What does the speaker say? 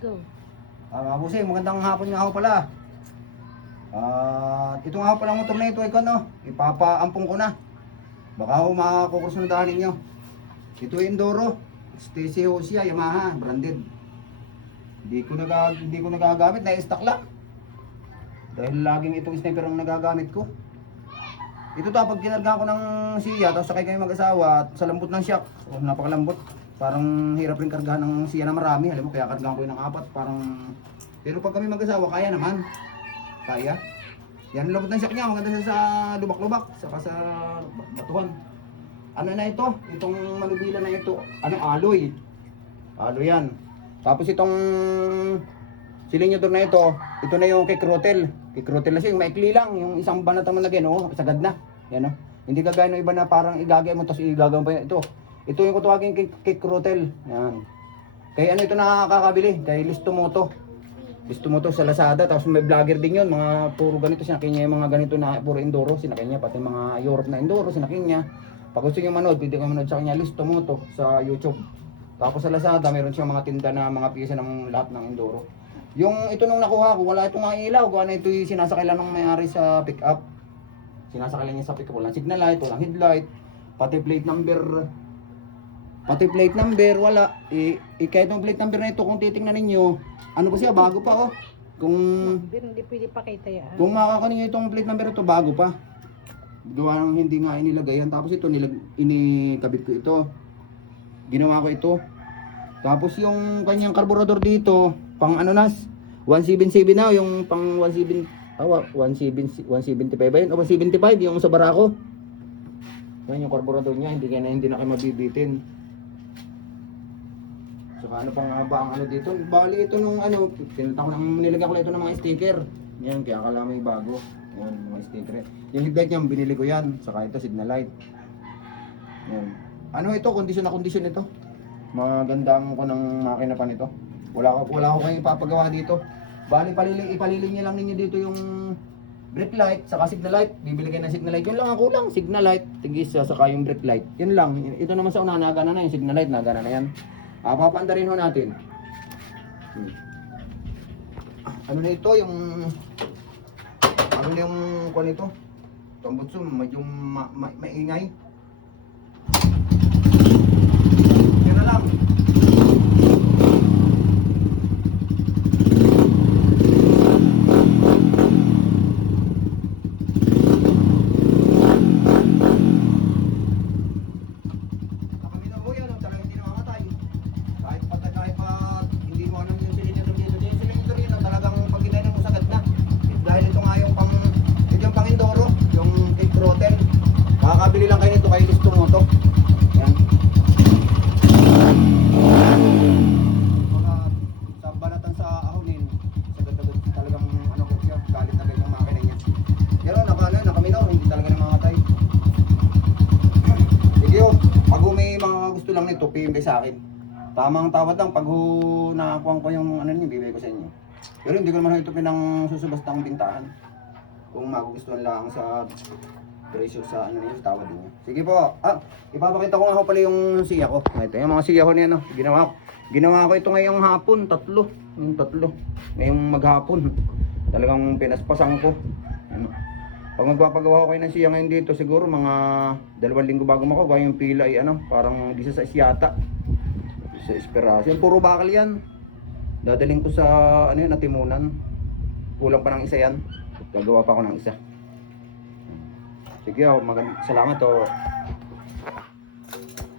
Go. Busing, magandang hapon nga ako pala. Ito nga pala motor na ito, ikaw no, ipapaampong ko na. Baka ako makakukursundahan ninyo. Ito yung Enduro, Stacy Hosia, Yamaha, branded. Hindi ko nagagamit, na-stock lang. Dahil laging itong sniper ang nagagamit ko. Ito to, pag kinarga ko ng siya, tapos sakay kayo mag-asawa at sa lambot ng shock, napakalambot. Parang hirap rin kargahan ng siya na marami. Alam mo, kaya kargahan ko yun ng 4. Parang... Pero pag kami mag-asawa, kaya naman. Kaya. Yan ang lambot ng shock niya. Maganda siya sa lubak-lubak. Saka sa batuhan. Ano na ito? Itong manubila na ito. Alloy. Alloy yan. Tapos itong silinyador na ito. Ito na yung kick-rotel. Kick-rotel na siya. Yung maikli lang. Yung isang banat naman na gano'n. Sagad na. Yan o. Hindi kagaya ng iba na parang igagay mo. Tapos igagawin pa yan. Ito yung kutawagin kick-rotel. Yan. Kaya ano ito nakakabili? Kay Listomoto. Listomoto sa Lazada. Tapos may vlogger din yun. Mga puro ganito. Sinakin niya yung mga ganito na puro enduro. Sinakin niya. Pati mga Europe na enduro. Sinakin niya. Pag gusto niyo manood, pwede kayo manood sa kanya Listomoto sa YouTube. Tapos sa Lazada, meron siyang mga tinda na mga piyesa ng lahat ng enduro. Yung ito nung nakuha ko, wala itong ilaw. Gawa na ito yung sinasakay lang ng may-ari sa pick-up. Sinasakay lang niya sa pick-up. Walang signal light, walang headlight. Pati plate number, wala. Kahit yung plate number na ito, kung titingnan ninyo, ano pa siya, bago pa oh. Kung Hindi pwede pakita yan. kung makakanin nyo itong plate number ito, bago pa. Gawa ng hindi nga inilagay yan. Tapos ito, inikabit ko ito. Ginawa ko ito. Tapos yung kanyang karburador dito, pang ano nas, 177 na, yung pang 175 ba yun? O 175, yung sa Barako. Yan yung karburador niya, hindi na kayo mabibitin. So ano pang ba ang ano dito? Bali ito nung ano, nilagyan ko lang ito ng mga sticker. Yan, kaya akala mo yung bago. Yan, mga sticker. Yung headlight niya, binili ko yan. Saka ito, signal light. Yan. Ano ito? Kondisyon na kondisyon ito. Maganda ang ko ng makina pa nito. Wala ko kayong ipapagawa dito. Bali, ipaliling niya lang ninyo dito yung brake light, saka signal light. Bibili kayo ng signal light. Yun lang ang kulang. Signal light, tigis, saka yung brake light. Yun lang. Ito naman sa una, nagana na yung signal light. Nagana na yan. Papanda rin ho natin. Ano na ito? Ano na yung kuha nito? Tambutso, medyo maingay. Yan na lang. Kakabili lang kayo nito kay Listomoto. Yan. Mga sa banatan sa ahonin, sagad-agad talagang ano ko siya, galit na yung makina niya. Pero nakaminaw, hindi talaga namamatay. Sige ho, pag may mga gusto lang nito, PM kayo sa akin. Tamang tawad lang, pag nakakuha ko yung ano niyo, bibigay ko sa inyo. Pero hindi ko naman ito pinang susubastang bintahan. Kung magugustuhan lang sa presyo sa ano niyo, tawad niyo. Sige po. Ipapakita ko nga ho pala yung siya ko. Ito yung mga siya ko niya no. Ginawa ko ito ngayong hapon, tatlo. Yung tatlo. Ngayong maghapon. Talagang pinaspasan ko. Ano. Pag magpapagawa ko kayo ng siya ngayon dito, siguro mga 2 linggo bago makuha yung pila ay ano, parang di sa yata. Sa Esperanza. Yung puro bakal yan. Dadaling ko sa ano yun, Natimunan. Kulang pa ng isa yan. Gagawa pa ako ng isa. Sige, salamat.